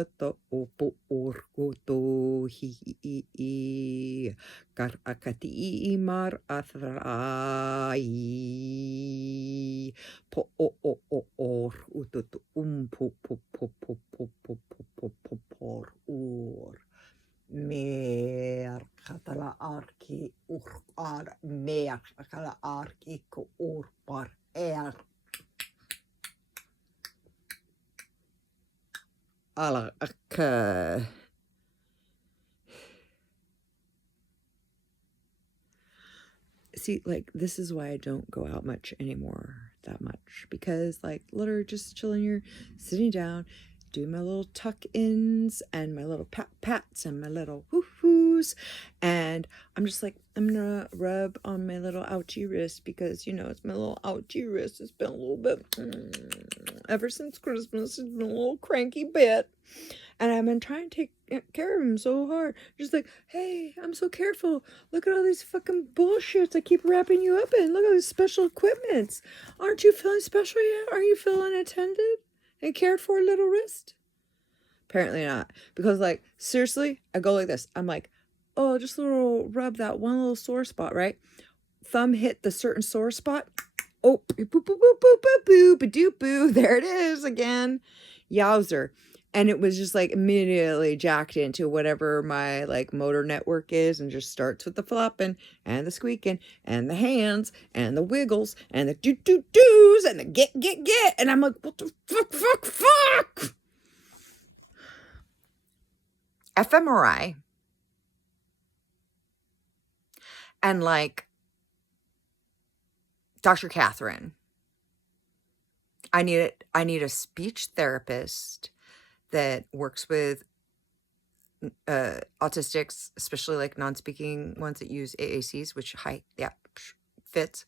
Opo orgoto hi kar akati mar athrai po o or utut po por or mer katala arki ur ar mer katala arki ko ur par er ala akka. See, like, this is why I don't go out much anymore, that much, because, like, literally just chilling here, sitting down, doing my little tuck-ins and my little pat-pats and my little hoo-hoos, and I'm just like, I'm gonna rub on my little ouchie wrist because, you know, it's my little ouchie wrist. It's been a little bit, ever since Christmas, it's been a little cranky bit. And I've been trying to take care of him so hard. Just like, hey, I'm so careful. Look at all these fucking bullshits I keep wrapping you up in. Look at all these special equipments. Aren't you feeling special yet? Are you feeling attended and cared for, little wrist? Apparently not. Because, like, seriously, I go like this. I'm like, oh, just a little rub that one little sore spot, right? Thumb hit the certain sore spot. Oh, boop, boop, boop, boop, boop, boop, boop, doop, boo. There it is again. Yowzer. And it was just like immediately jacked into whatever my like motor network is and just starts with the flopping and the squeaking and the hands and the wiggles and the doos and the get. And I'm like, what the fuck? fMRI. And like, Dr. Catherine, I need a speech therapist that works with autistics, especially like non-speaking ones that use AACs, which fits,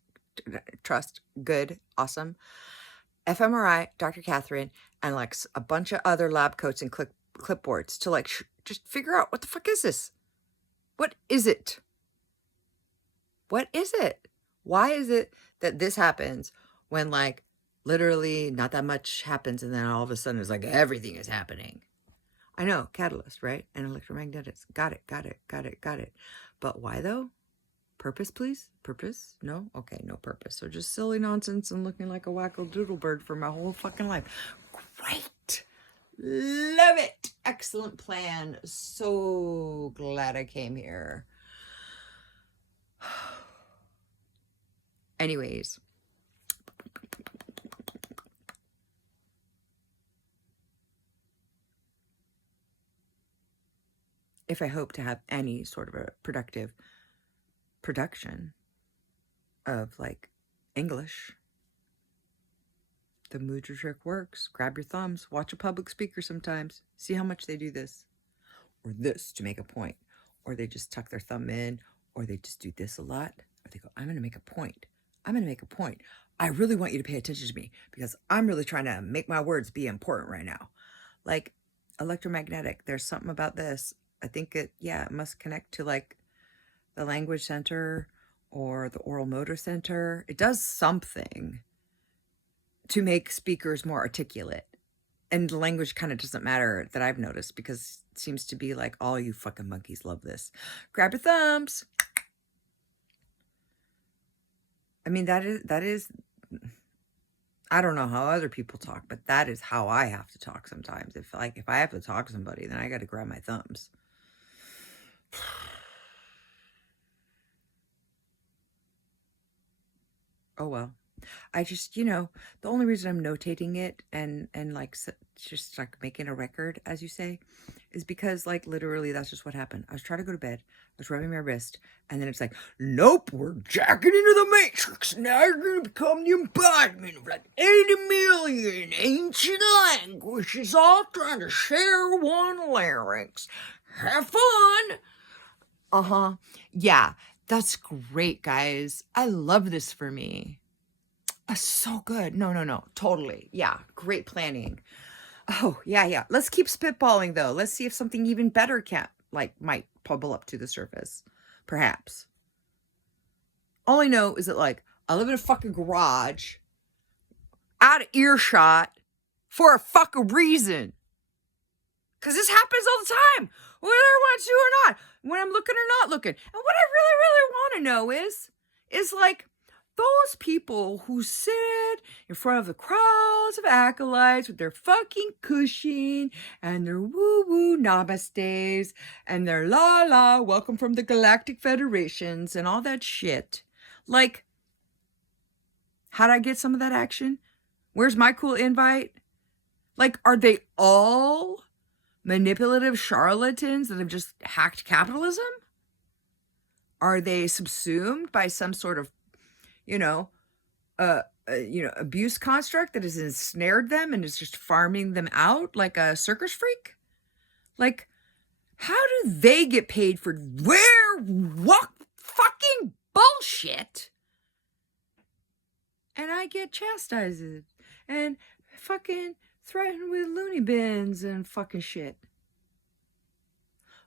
trust, good, awesome. fMRI, Dr. Catherine, and like a bunch of other lab coats and clipboards to like just figure out what the fuck is this? What is it? What is it? Why is it that this happens when like literally not that much happens and then all of a sudden it's like everything is happening? I know, catalyst, right? And electromagnetics. Got it. But why though? Purpose, please? Purpose? No? Okay, no purpose. So just silly nonsense and looking like a wacko doodle bird for my whole fucking life. Great. Love it. Excellent plan. So glad I came here. Anyways. If I hope to have any sort of a productive production of like English, the mood trick works. Grab your thumbs, watch a public speaker sometimes, see how much they do this or this to make a point, or they just tuck their thumb in, or they just do this a lot, or they go, I'm going to make a point. I really want you to pay attention to me because I'm really trying to make my words be important right now. Like electromagnetic, there's something about this. I think it must connect to like the language center or the oral motor center. It does something to make speakers more articulate. And the language kind of doesn't matter that I've noticed because it seems to be like all you fucking monkeys love this. Grab your thumbs. I mean, that is, I don't know how other people talk, but that is how I have to talk sometimes. If I have to talk to somebody, then I got to grab my thumbs. Oh, well. I just, the only reason I'm notating it and like just like making a record, as you say, is because like literally that's just what happened. I was trying to go to bed. I was rubbing my wrist, and then it's like, nope, we're jacking into the matrix. Now you're going to become the embodiment of like 80 million ancient languages all trying to share one larynx. Have fun. Uh-huh. Yeah, that's great, guys. I love this for me. So good. No. Totally. Yeah. Great planning. Oh, yeah. Let's keep spitballing though. Let's see if something even better might bubble up to the surface. Perhaps. All I know is that like I live in a fucking garage out of earshot for a fucking reason. Because this happens all the time, whether I want to or not, when I'm looking or not looking. And what I really, really want to know is like those people who sit in front of the crowds of acolytes with their fucking cushion and their woo-woo namastes and their la-la welcome from the Galactic Federations and all that shit. Like, how'd I get some of that action? Where's my cool invite? Like, are they all manipulative charlatans that have just hacked capitalism? Are they subsumed by some sort of, abuse construct that has ensnared them and is just farming them out like a circus freak? Like, how do they get paid for what fucking bullshit? And I get chastised and fucking threatened with loony bins and fucking shit.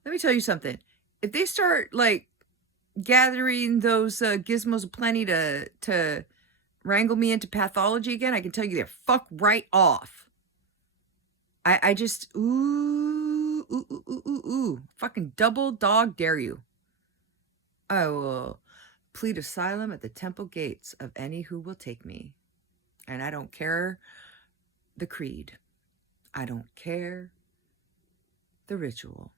Let me tell you something. If they start like gathering those gizmos aplenty to wrangle me into pathology again, I can tell you they're fuck right off. I just fucking double dog dare you. I will plead asylum at the temple gates of any who will take me. And I don't care the creed. I don't care the ritual.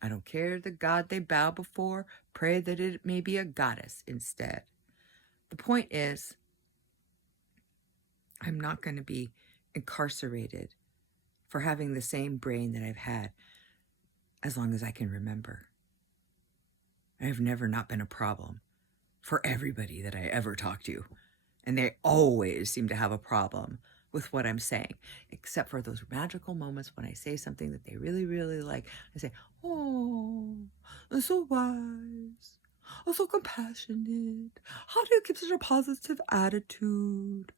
I don't care the god they bow before. Pray that it may be a goddess instead. The point is, I'm not going to be incarcerated for having the same brain that I've had as long as I can remember. I've never not been a problem for everybody that I ever talk to. And they always seem to have a problem with what I'm saying, except for those magical moments when I say something that they really, really like. I say, oh, that's so wise. Oh, so compassionate. How do you keep such a positive attitude?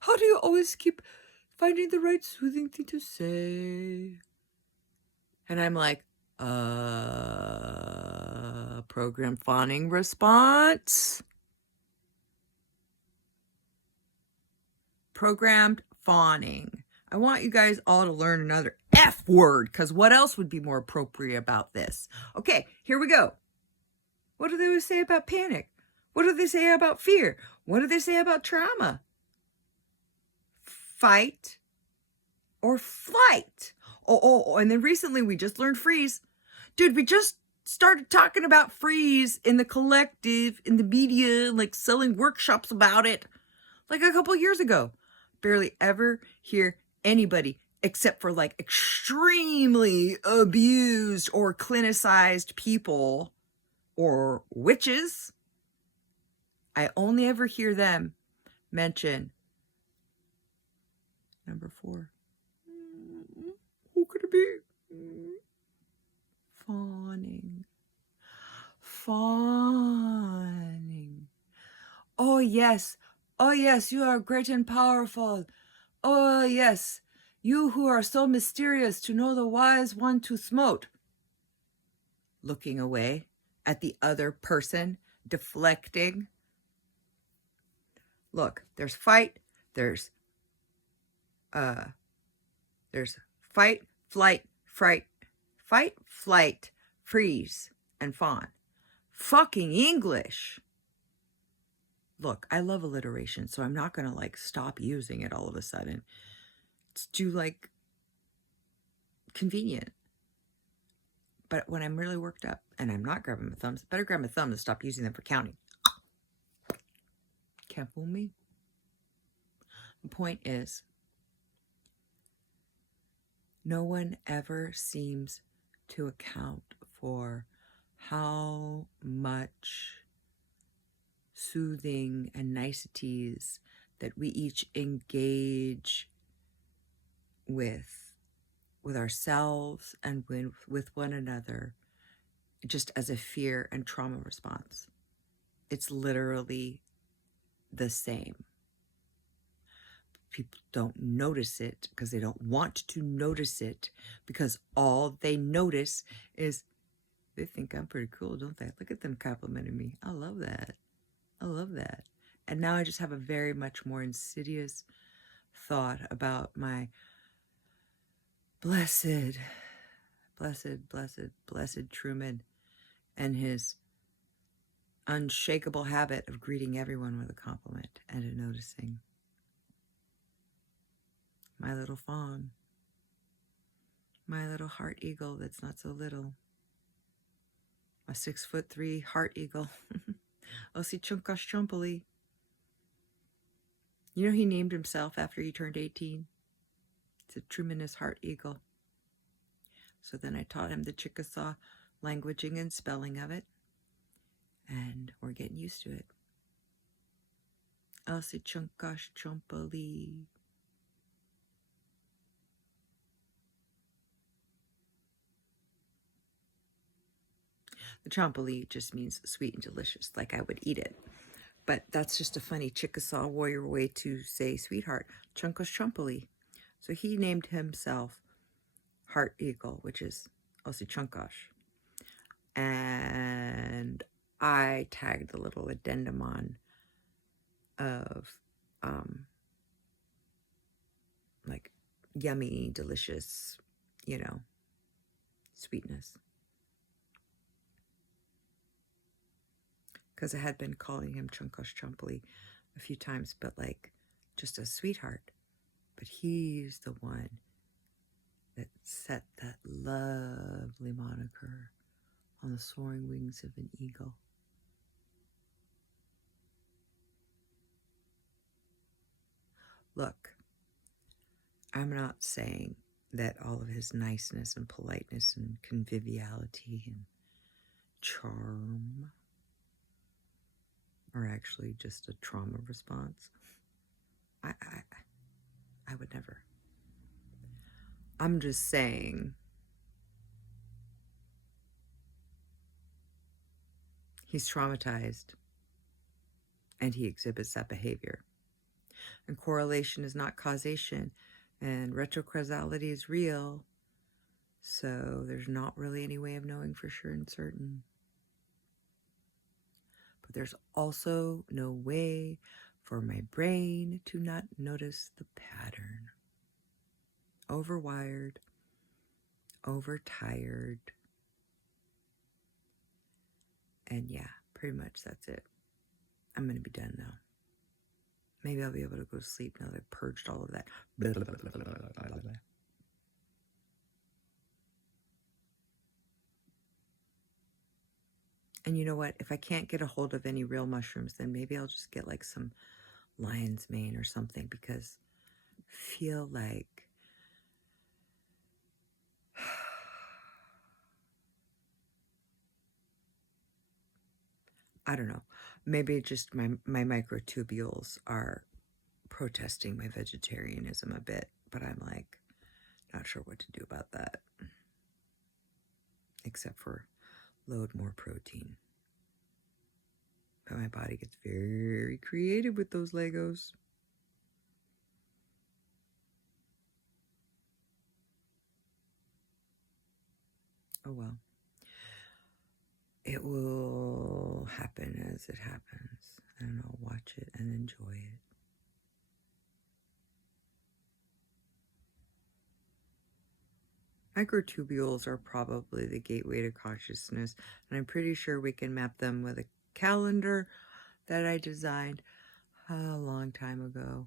How do you always keep finding the right soothing thing to say? And I'm like, program fawning response. Programmed fawning. I want you guys all to learn another F word, because what else would be more appropriate about this? Okay, here we go. What do they always say about panic? What do they say about fear? What do they say about trauma? Fight or flight. Oh, and then recently we just learned freeze. Dude, we just started talking about freeze in the collective, in the media, like selling workshops about it, like a couple years ago. Barely ever hear anybody except for like extremely abused or clinicized people or witches. I only ever hear them mention number 4. Who could it be? Fawning. Oh yes, you are great and powerful. Oh yes, you who are so mysterious to know the wise one to smote. Looking away at the other person, deflecting. Look, there's fight, there's fight, flight, freeze, and fawn. Fucking English. Look, I love alliteration, so I'm not going to like stop using it all of a sudden. It's too like convenient. But when I'm really worked up and I'm not grabbing my thumbs, better grab my thumbs and stop using them for counting. Can't fool me. The point is, no one ever seems to account for how much soothing and niceties that we each engage with ourselves and with one another, just as a fear and trauma response. It's literally the same. People don't notice it because they don't want to notice it, because all they notice is they think I'm pretty cool, don't they? Look at them complimenting me. I love that. And now I just have a very much more insidious thought about my Blessed, blessed Truman and his unshakable habit of greeting everyone with a compliment and a noticing. My little fawn, my little heart eagle that's not so little, my 6'3" heart eagle, Osi Chunkash Chumpali. You know he named himself after he turned 18? He said Truman is heart eagle. So then I taught him the Chickasaw languaging and spelling of it, and we're getting used to it. Osi Chunkash Chumpali. The Chompali just means sweet and delicious, like I would eat it. But that's just a funny Chickasaw warrior way to say sweetheart, Chunkash Chompali. So he named himself Heart Eagle, which is Osi Chunkash. And I tagged a little addendum on of like yummy, delicious, sweetness. Because I had been calling him Chunkash Chumpali a few times, but like just a sweetheart. But he's the one that set that lovely moniker on the soaring wings of an eagle. Look, I'm not saying that all of his niceness and politeness and conviviality and charm are actually just a trauma response. I would never. I'm just saying he's traumatized and he exhibits that behavior. And correlation is not causation, and retrocausality is real, so there's not really any way of knowing for sure and certain. But there's also no way for my brain to not notice the pattern. Overwired, overtired, and yeah, pretty much that's it. I'm going to be done now. Maybe I'll be able to go to sleep now that I've purged all of that. Blah, blah, blah, blah, blah, blah, blah. And you know what? If I can't get a hold of any real mushrooms, then maybe I'll just get like some lion's mane or something, because I feel like I don't know. Maybe just my microtubules are protesting my vegetarianism a bit, but I'm like not sure what to do about that. Except for load more protein. But my body gets very creative with those Legos. Oh well. It will happen as it happens, and I'll watch it and enjoy it. Microtubules are probably the gateway to consciousness, and I'm pretty sure we can map them with a calendar that I designed a long time ago,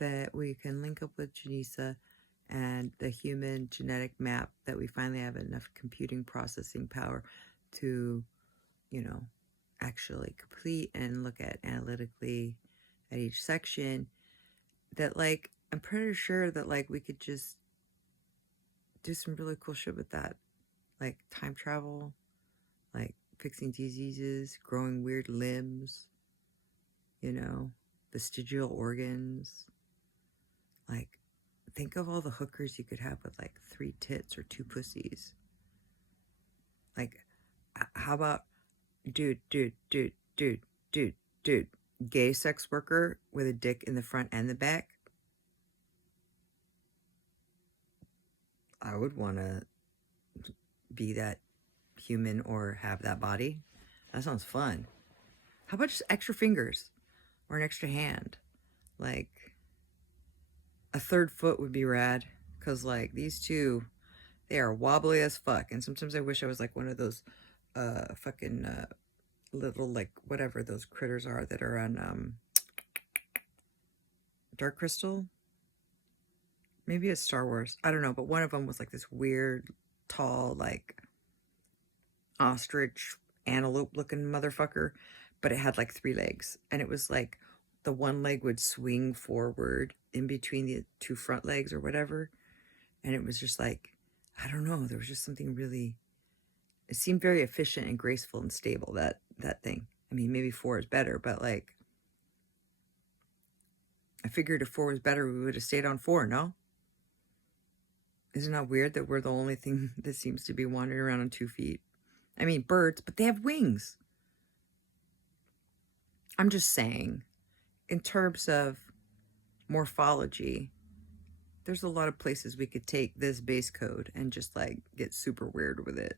that we can link up with Janisa and the human genetic map that we finally have enough computing processing power to, actually complete and look at analytically at each section, that like I'm pretty sure that like we could just do some really cool shit with that, like time travel, like fixing diseases, growing weird limbs, vestigial organs. Like, think of all the hookers you could have with like 3 tits or 2 pussies. Like, how about dude, gay sex worker with a dick in the front and the back? I would want to be that human or have that body. That sounds fun. How about just extra fingers or an extra hand? Like, a 3rd foot would be rad. Because, like, these two, they are wobbly as fuck. And sometimes I wish I was like one of those fucking little, like, whatever those critters are that are on Dark Crystal. Maybe it's Star Wars. I don't know. But one of them was like this weird, tall, like, ostrich, antelope looking motherfucker. But it had like 3 legs. And it was like the one leg would swing forward in between the 2 front legs or whatever. And it was just like, I don't know. There was just something really, it seemed very efficient and graceful and stable, that thing. I mean, maybe 4 is better, but like, I figured if 4 was better, we would have stayed on 4, no? Isn't that weird that we're the only thing that seems to be wandering around on 2 feet? I mean, birds, but they have wings. I'm just saying, in terms of morphology, there's a lot of places we could take this base code and just like get super weird with it.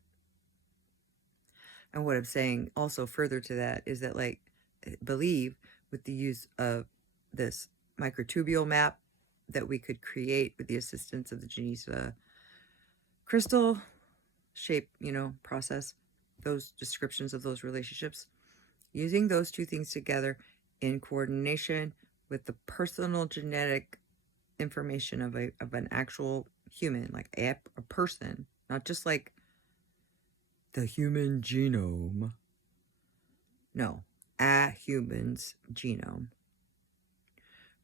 And what I'm saying also further to that is that, like, I believe with the use of this microtubule map that we could create with the assistance of the Genisa crystal shape, process, those descriptions of those relationships, using those 2 things together in coordination with the personal genetic information of an actual human, like a person, not just like the human genome. No, a human's genome.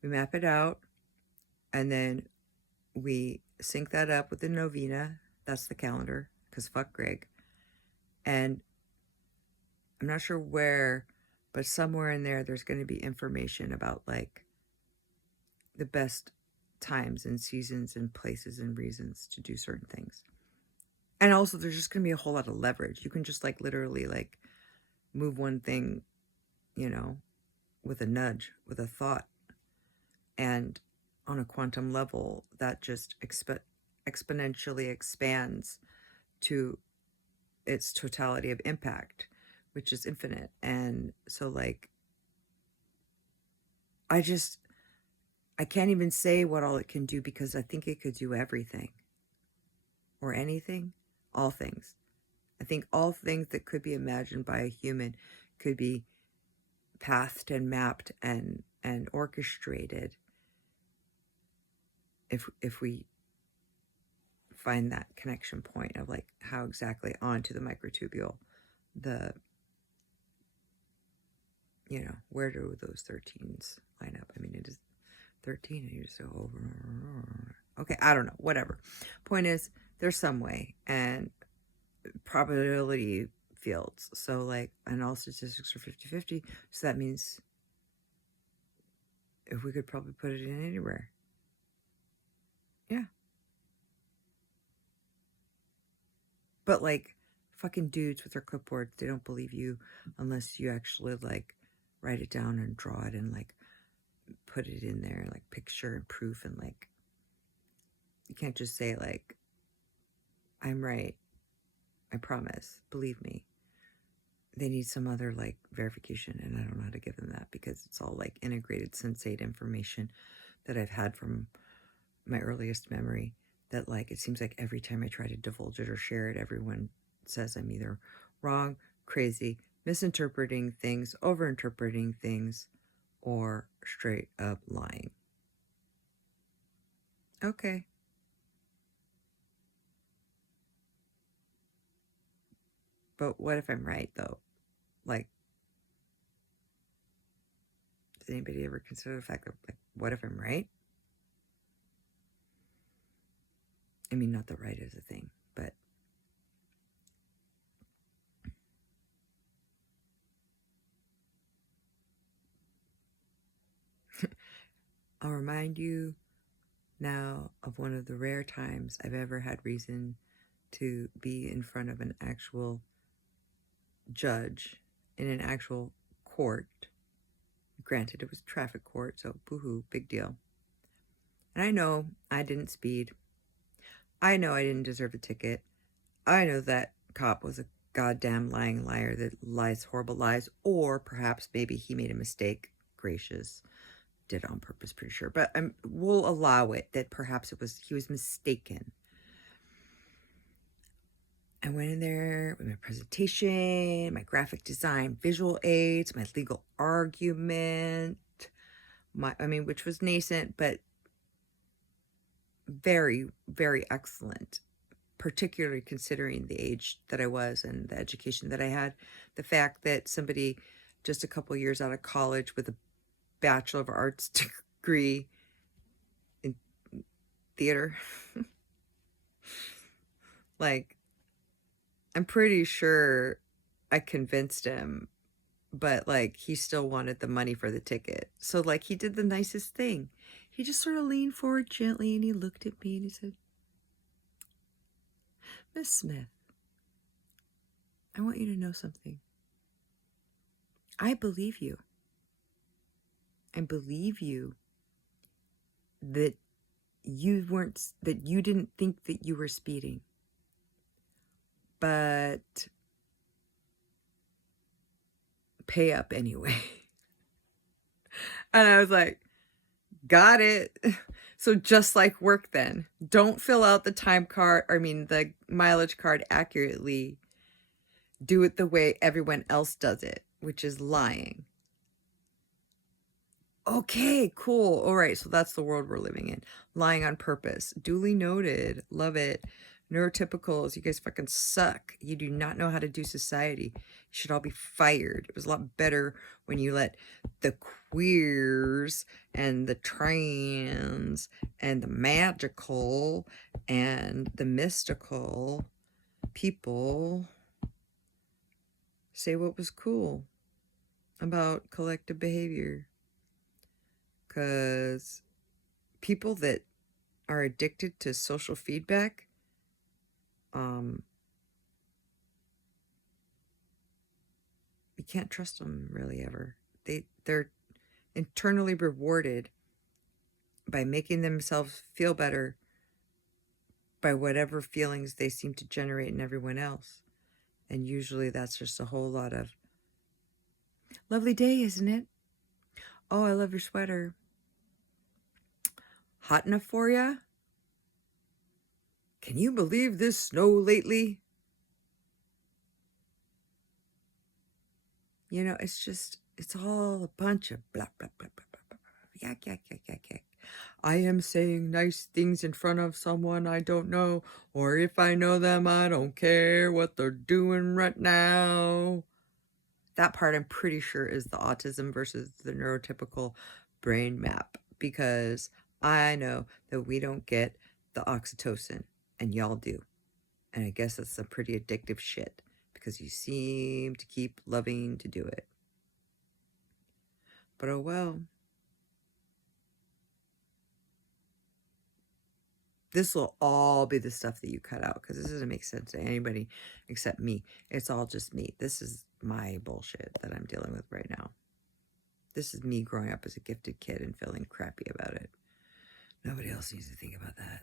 We map it out, and then we sync that up with the novena. That's the calendar, because fuck Greg. And I'm not sure where, but somewhere in there, there's going to be information about like the best times and seasons and places and reasons to do certain things. And also, there's just going to be a whole lot of leverage. You can just like literally like move one thing, with a nudge, with a thought. And on a quantum level, that just exponentially expands to its totality of impact, which is infinite. And so, like, I can't even say what all it can do, because I think it could do everything or anything, all things. I think all things that could be imagined by a human could be pathed and mapped and orchestrated if we find that connection point of like how exactly onto the microtubule, where do those 13s line up? I mean, it is 13 and you just go over. Okay, I don't know, whatever. Point is, there's some way, and probability fields. So like, and all statistics are 50-50. So that means if we could probably put it in anywhere. Yeah. But like, fucking dudes with their clipboards, they don't believe you unless you actually like write it down and draw it and like put it in there, like picture and proof, and like, you can't just say like, I'm right, I promise, believe me. They need some other like verification, and I don't know how to give them that, because it's all like integrated sensate information that I've had from my earliest memory, that like, it seems like every time I try to divulge it or share it, everyone says I'm either wrong, crazy, misinterpreting things, overinterpreting things, or straight up lying. Okay. But what if I'm right, though? Like, does anybody ever consider the fact that, like, what if I'm right? I mean, not that right is a thing, but I'll remind you now of one of the rare times I've ever had reason to be in front of an actual judge in an actual court. Granted, it was traffic court, so boo-hoo, big deal. And I know I didn't speed. I know I didn't deserve a ticket. I know that cop was a goddamn lying liar that lies horrible lies, or perhaps maybe he made a mistake. Gracious. did it on purpose, pretty sure. But we'll allow it that perhaps he was mistaken. I went in there with my presentation, my graphic design, visual aids, my legal argument, which was nascent, but very, very excellent, particularly considering the age that I was and the education that I had. The fact that somebody just a couple years out of college with a Bachelor of Arts degree in theater, like, I'm pretty sure I convinced him, but like he still wanted the money for the ticket. So like he did the nicest thing. He just sort of leaned forward gently and he looked at me and he said, "Miss Smith, I want you to know something. I believe you. I believe you that you didn't think that you were speeding. But pay up anyway." And I was like, got it. So just like work then, don't fill out the mileage card accurately. Do it the way everyone else does it, which is lying. Okay, cool. All right, so that's the world we're living in. Lying on purpose. Duly noted. Love it. Neurotypicals, you guys fucking suck. You do not know how to do society. You should all be fired. It was a lot better when you let the queers and the trans and the magical and the mystical people say what was cool about collective behavior. Because people that are addicted to social feedback, you can't trust them really ever. They're internally rewarded by making themselves feel better by whatever feelings they seem to generate in everyone else. And usually that's just a whole lot of, "Lovely day, isn't it? Oh, I love your sweater. Hot enough for ya? Can you believe this snow lately?" You know, it's all a bunch of blah, blah, blah, blah, blah, blah, blah. Yak, yak, yak, yak, yak. I am saying nice things in front of someone I don't know, or if I know them, I don't care what they're doing right now. That part I'm pretty sure is the autism versus the neurotypical brain map, because I know that we don't get the oxytocin, and y'all do. And I guess that's some pretty addictive shit, because you seem to keep loving to do it. But oh well. This will all be the stuff that you cut out, because this doesn't make sense to anybody except me. It's all just me. This is my bullshit that I'm dealing with right now. This is me growing up as a gifted kid and feeling crappy about it. Nobody else needs to think about that.